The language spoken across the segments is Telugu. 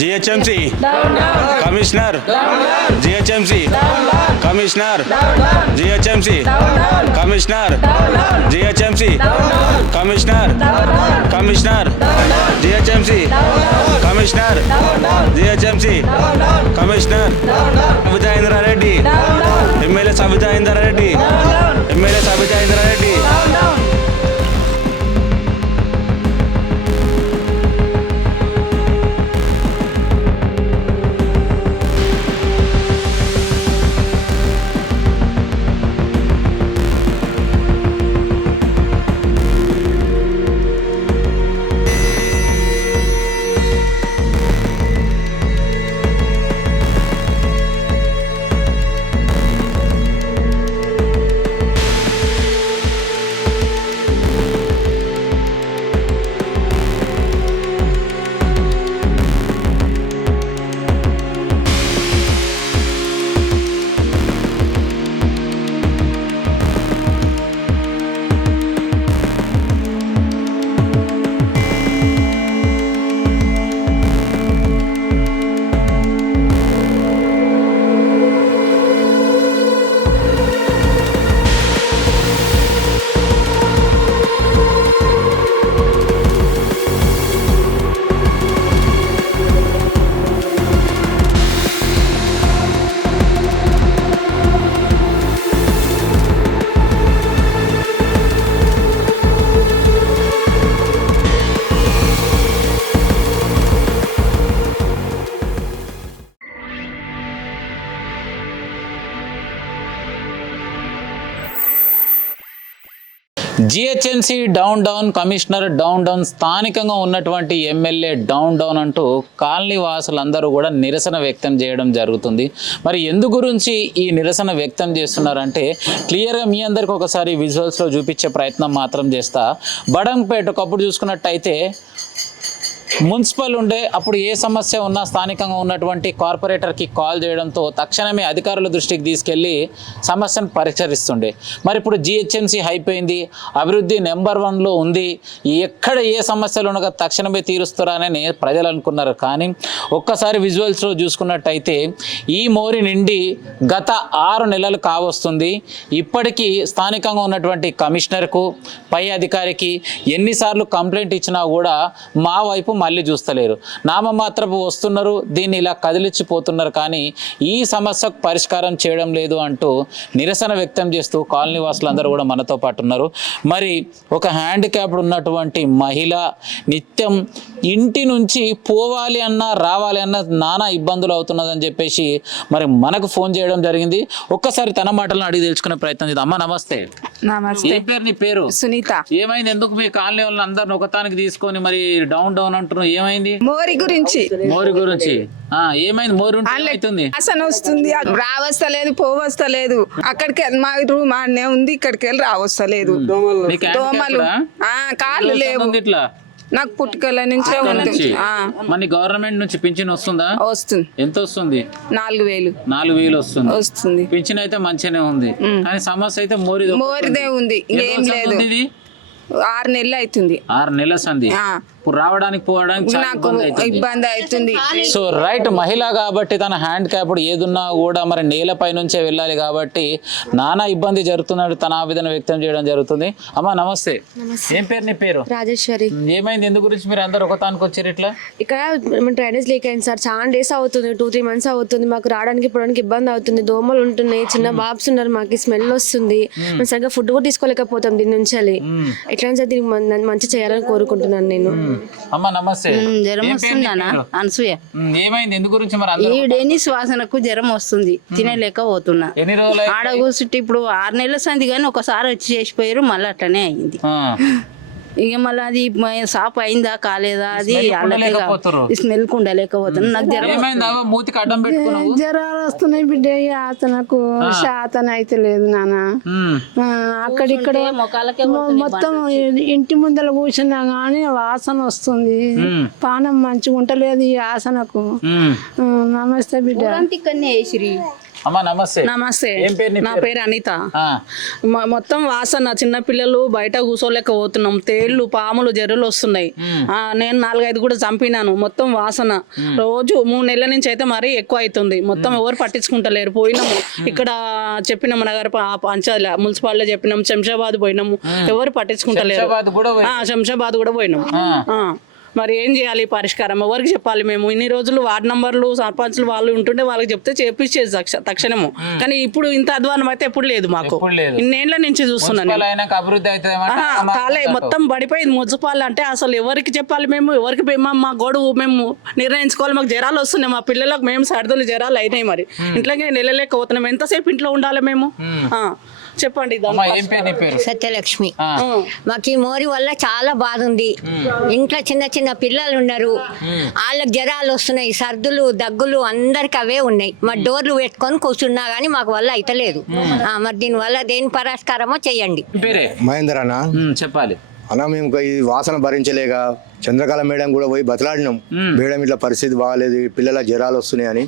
GHMC commissioner GHMC commissioner GHMC commissioner GHMC commissioner commissioner GHMC commissioner GHMC commissioner Sabitha Indra Reddy MLA Sabitha Indra Reddy MLA Sabitha Indra Reddy GHMC down down commissioner down down స్థానికంగా ఉన్నటువంటి ఎమ్మెల్యే డౌన్ డౌన్ అంటూ కాలనీ వాసులందరూ కూడా నిరసన వ్యక్తం చేయడం జరుగుతుంది. మరి ఎందు గురించి ఈ నిరసన వ్యక్తం చేస్తున్నారంటే క్లియర్గా మీ అందరికి ఒకసారి విజువల్స్లో చూపించే ప్రయత్నం మాత్రం చేస్తా. బడంపేట ఒకప్పుడు చూసుకున్నట్టయితే మున్సిపల్ ఉండే అప్పుడు ఏ సమస్య ఉన్నా స్థానికంగా ఉన్నటువంటి కార్పొరేటర్కి కాల్ చేయడంతో తక్షణమే అధికారుల దృష్టికి తీసుకెళ్ళి సమస్యను పరిష్కరిస్తుండే. మరి ఇప్పుడు జిహెచ్ఎంసీ అయిపోయింది, అభివృద్ధి నెంబర్ 1లో ఉంది, ఎక్కడ ఏ సమస్యలు ఉండగా తక్షణమే తీరుస్తారని ప్రజలు అనుకున్నారు. కానీ ఒక్కసారి విజువల్స్లో చూసుకున్నట్టయితే ఈ మోరి నిండి గత 6 నెలలు కావస్తుంది. ఇప్పటికీ స్థానికంగా ఉన్నటువంటి కమిషనర్కు పై అధికారికి ఎన్నిసార్లు కంప్లైంట్ ఇచ్చినా కూడా మా వైపు మళ్ళీ చూస్తలేరు. నామమాత్రపు వస్తున్నారు, దీన్ని ఇలా కదిలిచ్చిపోతున్నారు, కానీ ఈ సమస్యకు పరిష్కారం చేయడం లేదు అంటూ నిరసన వ్యక్తం చేస్తూ కాలనీ వాసులందరూ కూడా మనతో పాటు ఉన్నారు. మరి ఒక హ్యాండిక్యాప్డ్ ఉన్నటువంటి మహిళ నిత్యం ఇంటి నుంచి పోవాలి అన్నా రావాలి అన్న నానా ఇబ్బందులు అవుతున్నదని చెప్పేసి మరి మనకు ఫోన్ చేయడం జరిగింది. ఒక్కసారి తన మాటలను అడిగి తెలుసుకునే ప్రయత్నం చేద్దాం. అమ్మ నమస్తే. నమస్తే. ఏ పేరు? నీ పేరు? సునీత. ఏమైంది? ఎందుకు మీ కాలనీ వాళ్ళని అందరిని ఒకతానికి తీసుకొని మరి డౌన్ డౌన్ అంటున్నావు? ఏమైంది? మోరి గురించి. మోరి గురించి ఏమైంది? మోరి అవుతుంది, వాసన వస్తుంది, రావస్తలేదు, పోవస్తలేదు. అక్కడికి మా రూమ్ ఆడనే ఉంది, ఇక్కడికి వెళ్ళి రావస్తలేదు. దోమలు, కాళ్ళు లేవు. ఇట్లా నాకు పుట్టుకల నుంచే ఉంది. మన గవర్నమెంట్ నుంచి పింఛన్ వస్తుందా? వస్తుంది. ఎంత వస్తుంది? 4,000 వస్తుంది. పింఛన్ అయితే మంచిగానే ఉంది, కానీ సమస్య అయితే మోరిదే ఉంది, ఇంకేం లేదు. 6 నెలలు అవుతుంది. 6 నెలల సంది. ఇప్పుడు రావడానికి పోవడానికి నాకు ఇబ్బంది అవుతుంది. సో రైట్, మహిళ కాబట్టి తన హ్యాండ్ క్యాప్డ్ ఏదున్నా కూడా మరి నేలపై నుంచే వెళ్ళాలి కాబట్టి నానా ఇబ్బంది జరుగుతున్నట్టు తన ఆవేదన వ్యక్తం చేయడం జరుగుతుంది. అమ్మా నమస్తే. ఏం పేరు? నీ పేరు? రాజేశ్వరి. ఏమైంది? ఎందుకు గురించి మీరు అందరు ఒకతానికి వచ్చారు? ఇట్లా ఇక్కడ డ్రైనేజ్ లీక్ అయింది సార్, చాలా డేస్ అవుతుంది, 2-3 మంత్స్ అవుతుంది. మాకు రావడానికి పోవడానికి ఇబ్బంది అవుతుంది, దోమలు ఉంటున్నాయి, చిన్న బాబ్స్ ఉన్నారు, మాకు స్మెల్ వస్తుంది, మేము సరిగ్గా ఫుడ్ కూడా తీసుకోలేకపోతాం దీని నుంచి. ఎట్లా దీనికి మంచి చేయాలని కోరుకుంటున్నాను నేను. అమ్మా నమస్తే. జ్వరం వస్తుందన్నా అనసూయ. ఏమైంది? ఎందుకు గురించి మరి? ఈ డెనిస్ వాసనకు జ్వరం వస్తుంది, తినలేక పోతున్నా. ఎన్ని రోజులు ఆడ కూర్చుంటే ఇప్పుడు 6 నెలల సంది, కానీ ఒకసారి వచ్చి చేసిపోయారు, మళ్ళీ అట్లనే అయింది. ఇక మళ్ళీ అది సాప్ అయిందా కాలేదా అది స్మెల్ ఉండలేకపోతున్నా. నాకు జ్వరాలు వస్తున్నాయి బిడ్డ, అతనకు శాతం అయితే లేదు నాన్న. అక్కడిక్కడ మొత్తం ఇంటి ముందర కూర్చున్నా గానీ వాసన వస్తుంది, పానం మంచిగా ఉంటలేదు ఈ ఆసనకు. నమస్తే బిడ్డ. అమ్మా నమస్తే. నమస్తే, ఏం పేరు నీ నా పేరు? పేరు అనిత. ఆ, మొత్తం వాసన, చిన్న పిల్లలు బయట కూర్చోలేకపోతున్నాం, తేళ్లు పాములు జర్రులు వస్తున్నాయి. నేను 4-5 కూడా చంపినాను. మొత్తం వాసన రోజు 3 నెలల నుంచి అయితే మరీ ఎక్కువ అవుతుంది. మొత్తం ఎవరు పట్టించుకుంటలేరు. పోయినాము ఇక్కడ చెప్పినాము, నగర పంచాయతీ మున్సిపాలిటీ చెప్పినాము, శంషాబాద్ పోయినాము, ఎవరు పట్టించుకుంటలేరు. శంషాబాద్ కూడా శంషాబాద్ కూడా పోయినాము. మరి ఏం చేయాలి పరిష్కారం? ఎవరికి చెప్పాలి? మేము ఇన్ని రోజులు వార్డు నంబర్లు సర్పంచ్లు వాళ్ళు ఉంటుండే వాళ్ళకి చెప్తే చేపించేది తక్షణము. కానీ ఇప్పుడు ఇంత అధ్వానం అయితే ఎప్పుడు లేదు మాకు. ఇన్నేళ్ల నుంచి చూస్తున్నాను. అభివృద్ధి అయితే కాలే మొత్తం పడిపోయింది. మున్సిపాల్ అంటే అసలు ఎవరికి చెప్పాలి? మేము ఎవరికి మా గొడవ మేము నిర్ణయించుకోవాలి. మాకు జ్వరాలు వస్తున్నాయి, మా పిల్లలకు మేము సర్దులు జ్వరాలు అయినాయి. మరి ఇంట్లోకి వెళ్ళలేకపోతున్నాం. ఎంతసేపు ఇంట్లో ఉండాలి మేము? చెప్పండి. ఏం పేరు నీ పేరు? సత్యలక్ష్మి. మాకు ఈ మోరి వల్ల చాలా బాధ ఉంది. ఇంట్లో చిన్న చిన్న పిల్లలు ఉన్నారు, వాళ్ళకి జ్వరాలు వస్తున్నాయి, సర్దులు దగ్గులు అందరికి అవే ఉన్నాయి. మా డోర్లు పెట్టుకొని కూర్చున్నా గానీ మాకు వల్ల అయితలేదు. మరి దీని వల్ల దేని పరిష్కారమో చెయ్యండి. పేరే మహేందర్ అన్న. చెప్పాలి అన్న, మేము ఈ వాసన భరించలేక చంద్రకళ మేడం కూడా పోయి బతలాడినాం. మేడం ఇట్లా పరిస్థితి బాగాలేదు, పిల్లల జ్వరాలు వస్తున్నాయి అని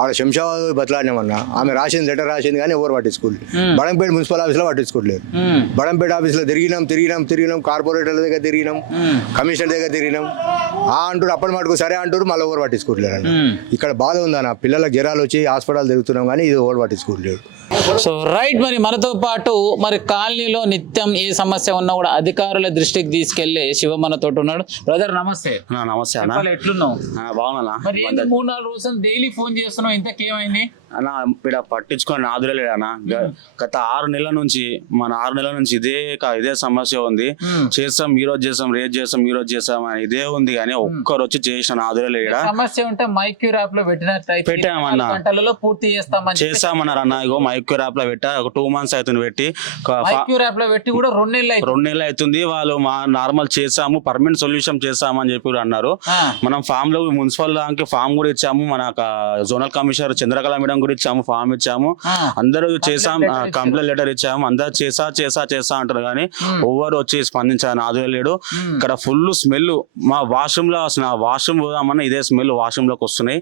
ఆడ శంషాబాద్ పోయి బతలాడినాం అన్న. ఆమె రాసింది, లెటర్ రాసింది కానీ ఎవరు పట్టించుకోలేదు. బడంపేట మున్సిపల్ ఆఫీస్లో పట్టించుకోలేదు. బడంపేట ఆఫీస్లో తిరిగినాం, కార్పొరేటర్ల దగ్గర తిరిగినాం, కమిషనర్ దగ్గర తిరిగినాం. అంటారు అప్పటి మటుకు సరే అంటారు, మళ్ళీ ఎవరు పట్టించుకోవట్లేదు అన్న. ఇక్కడ బాధ ఉందన్న, పిల్లల జ్వరాలు వచ్చి హాస్పిటల్ తిరుగుతున్నాం కానీ ఇది ఎవరు పట్టించుకోవట్లేదు. So right. మరి మనతో పాటు మరి కాలనీలో నిత్యం ఏ సమస్య ఉన్నా కూడా అధికారుల దృష్టికి తీసుకెళ్లి శివ మనతో ఉన్నాడు. బ్రదర్ నమస్తే. నమస్తే అన్న. ఎట్లున్నావు? బాగున్నా. మరి 3-4 రోజులు డైలీ ఫోన్ చేస్తున్నావు, ఇంతకేమైంది అన్న? ఇక్కడ పట్టించుకొని ఆదులేడన్నా. గత 6 నెలల నుంచి 6 నెలల నుంచి ఇదే సమస్య ఉంది. చేస్తాం ఈ రోజు చేస్తాం, రేపు చేస్తాం, ఈ రోజు చేస్తాం అని ఇదే ఉంది. కానీ ఒక్కరు వచ్చి చేసిన ఆదులేడ. సమస్య ఉంటే మైక్యూర్ యాప్ లో పెట్టినట్టు పెట్టామన్నా, గంటలలో పూర్తి చేస్తామన్నారు అన్న. ఇగో మైక్యూర్ యాప్ లో పెట్టా, ఒక 2 months అవుతుంది పెట్టి. మైక్యూర్ యాప్ లో పెట్టి కూడా 2 నెలలు అవుతుంది. వాళ్ళు మా నార్మల్ చేసాము, పర్మనెంట్ సొల్యూషన్ చేస్తాము అని చెప్పి అన్నారు. మనం ఫామ్ లో మున్సిపల్ దానికి ఫామ్ కూడా ఇచ్చాము, మన జోనల్ కమిషనర్ చంద్రకళ మేడం కూడా ఇచ్చాము, ఫామ్ ఇచ్చాము, అందరూ చేసాం, కంప్లైంట్ లెటర్ ఇచ్చాము. అందరూ చేసా అంటారు కానీ ఎవరు వచ్చి స్పందించాలని ఆదులేడు. ఇక్కడ ఫుల్ స్మెల్. మా వాష్రూమ్ లో వాష్రూమ్ పోదామన్నా ఇదే స్మెల్ వాష్రూమ్ లోకి వస్తున్నాయి.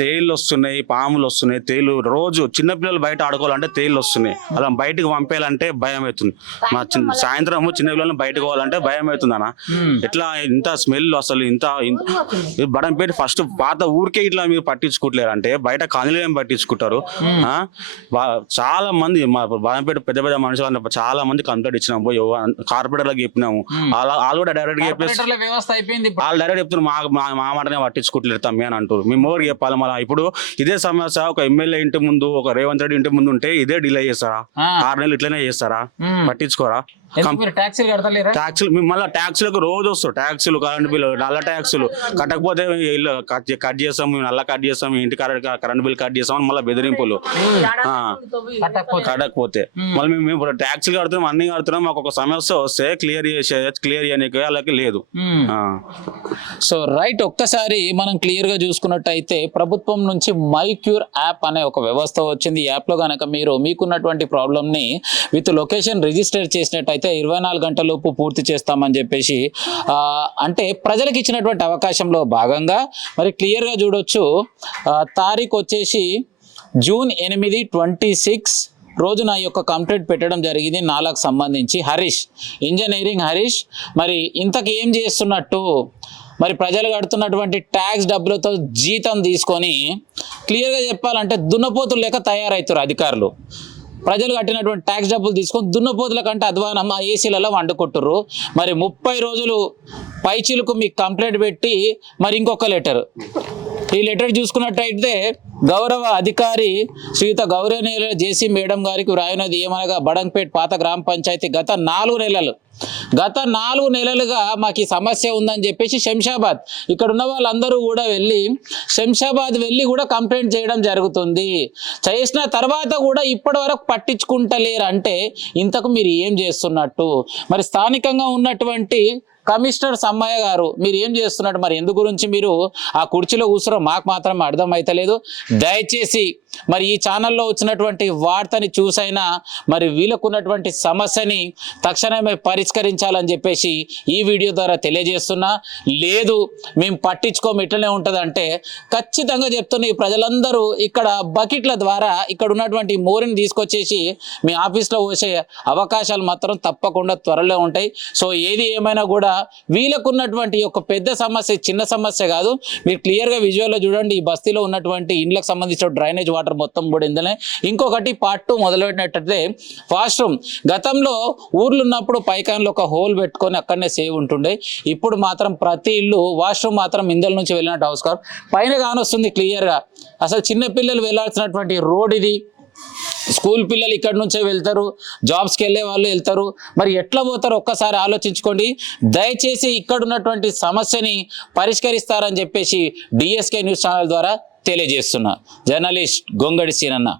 తేళ్లు వస్తున్నాయి, పాములు వస్తున్నాయి, తేళ్లు రోజు. చిన్నపిల్లలు బయట ఆడుకోవాలంటే తేళ్లు వస్తున్నాయి. అలా బయటకు పంపేయాలంటే భయం అవుతుంది. మా సాయంత్రం చిన్నపిల్లలను బయటకు పోవాలంటే భయం అవుతుంది అన్న. ఇట్లా ఇంత స్మెల్ అసలు ఇంత బడంపేట ఫస్ట్ పాత ఊరికే ఇట్లా మీరు పట్టించుకోవట్లేరు అంటే బయట కాలనీలో ఏం పట్టించుకుంటారు? చాలా మంది మా బడంపేట పెద్ద మనుషులు చాలా మంది కంప్లైంట్ ఇచ్చినాము, పోయి కార్పొరేటర్లకు చెప్పినాము. వాళ్ళు కూడా డైరెక్ట్ చెప్పేసి వ్యవస్థ అయిపోయింది. వాళ్ళు డైరెక్ట్ చెప్తున్నారు మా మాటనే పట్టించుకోవట్లేదు తమ్మి అని అంటారు. మేము ఎవరు చెప్పాలి? మళ్ళీ ఇప్పుడు ఇదే సమస్య ఒక ఎమ్మెల్యే ఇంటి ముందు, ఒక రేవంత్ రెడ్డి ఇంటి ముందు ఉంటే ఇదే డిలే చేస్తారా? 6 నెలలు ఇట్లనే చేస్తారా? పట్టించుకోరా? ట్యాక్సులు మళ్ళీ ట్యాక్సులకు రోజు వస్తారు. ట్యాక్సులు, కరెంట్ బిల్లు, నల్ల ట్యాక్సులు కట్టకపోతే ఇల్లు కట్ చేస్తాం, నల్ల కట్ చేస్తాం, ఇంటి కరెంట్ బిల్ కట్ చేస్తాం, మళ్ళీ బెదిరింపులు. కట్టకపోతే మళ్ళీ మేము ట్యాక్సులు కడుతున్నాం, అన్ని కడుతున్నాం. మాకు ఒక సమస్య వస్తే క్లియర్ చేయడానికి అలాగే లేదు. So right. ఒక్కసారి మనం క్లియర్ గా చూసుకున్నట్టయితే ప్రభుత్వం నుంచి మైక్యూర్ యాప్ అనే ఒక వ్యవస్థ వచ్చింది. ఈ యాప్ లో కనుక మీకున్నటువంటి ప్రాబ్లమ్ ని విత్ లొకేషన్ రిజిస్టర్ చేసినట్టయితే 24 గంటలలోపు పూర్తి చేస్తామని చెప్పేసి అంటే ప్రజలకు ఇచ్చినటువంటి అవకాశంలో భాగంగా మరి క్లియర్గా చూడొచ్చు. తారీఖు వచ్చేసి June 8, 26 రోజున ఈ యొక్క కంప్లైంట్ పెట్టడం జరిగింది. 4కు సంబంధించి ఇంజనీరింగ్ హరీష్ మరి ఇంతకు ఏం చేస్తున్నట్టు, మరి ప్రజలు కడుతున్నటువంటి ట్యాక్స్ డబ్బులతో జీతం తీసుకొని క్లియర్గా చెప్పాలంటే దున్నపోతులు లేక తయారవుతారు అధికారులు. ప్రజలు కట్టినటువంటి ట్యాక్స్ డబ్బులు తీసుకొని దున్నపోతుల కంటే అధ్వానం ఆ ఏసీలలో వండుకుంటుర్రు. మరి 30 రోజులు పైచీలకు మీకు కంప్లైంట్ పెట్టి మరి ఇంకొక లెటర్, ఈ లెటర్ చూసుకున్నట్టయితే గౌరవ అధికారి శ్రీయుత గౌరవనీయుల జేసీ మేడం గారికి వ్రాయినది ఏమనగా బడంపేట పాత గ్రామ పంచాయతీ గత 4 నెలలుగా మాకు ఈ సమస్య ఉందని చెప్పేసి శంషాబాద్ ఇక్కడ ఉన్న వాళ్ళందరూ కూడా శంషాబాద్ వెళ్ళి కూడా కంప్లైంట్ చేయడం జరుగుతుంది. చేసిన తర్వాత కూడా ఇప్పటి వరకు పట్టించుకుంటలేరు అంటే ఇంతకు మీరు ఏం చేస్తున్నట్టు? మరి స్థానికంగా ఉన్నటువంటి కమిషనర్ సమ్మయ్య గారు మీరు ఏం చేస్తున్నట్టు? మరి ఎందు గురించి మీరు ఆ కుర్చీలో కూర్చున్నారో మాకు మాత్రం అర్థం అయితలేదు. దయచేసి మరి ఈ ఛానల్లో వచ్చినటువంటి వార్తని చూసైనా మరి వీళ్ళకున్నటువంటి సమస్యని తక్షణమే పరిష్కరించాలని చెప్పేసి ఈ వీడియో ద్వారా తెలియజేస్తున్నా. లేదు మేము పట్టించుకోము ఇట్లనే ఉంటుందంటే ఖచ్చితంగా చెప్తున్న ఈ ప్రజలందరూ ఇక్కడ బకెట్ల ద్వారా ఇక్కడ ఉన్నటువంటి మోరిని తీసుకొచ్చేసి మీ ఆఫీస్లో పోసే అవకాశాలు మాత్రం తప్పకుండా త్వరలో ఉంటాయి. సో ఏది ఏమైనా కూడా వీళ్ళకున్నటువంటి ఒక పెద్ద సమస్య చిన్న సమస్య కాదు. మీరు క్లియర్గా విజువల్లో చూడండి, ఈ బస్తీలో ఉన్నటువంటి ఇండ్లకు సంబంధించిన డ్రైనేజ్ వాటర్ మొత్తం కూడా ఇందులో. ఇంకొకటి పార్ట్ 2 మొదలుపెట్టినట్టయితే వాష్రూమ్. గతంలో ఊర్లు ఉన్నప్పుడు పైకాన్లో ఒక హోల్ పెట్టుకొని అక్కడనే సేవ్ ఉంటుండే. ఇప్పుడు మాత్రం ప్రతి ఇల్లు వాష్రూమ్ మాత్రం ఇందుల నుంచి వెళ్ళినట్టు అవసరం పైన కానొస్తుంది క్లియర్గా. అసలు చిన్నపిల్లలు వెళ్ళాల్సినటువంటి రోడ్ ఇది. స్కూల్ పిల్లలు ఇక్కడ నుంచే వెళ్తారు, జాబ్స్కి వెళ్ళే వాళ్ళు వెళ్తారు. మరి ఎట్లా పోతారు ఒక్కసారి ఆలోచించుకోండి. దయచేసి ఇక్కడ ఉన్నటువంటి సమస్యని పరిష్కరిస్తారని చెప్పేసి డిఎస్కే న్యూస్ ఛానల్ ద్వారా తెలియజేస్తున్నా. జర్నలిస్ట్ గొంగడి సీనన్న.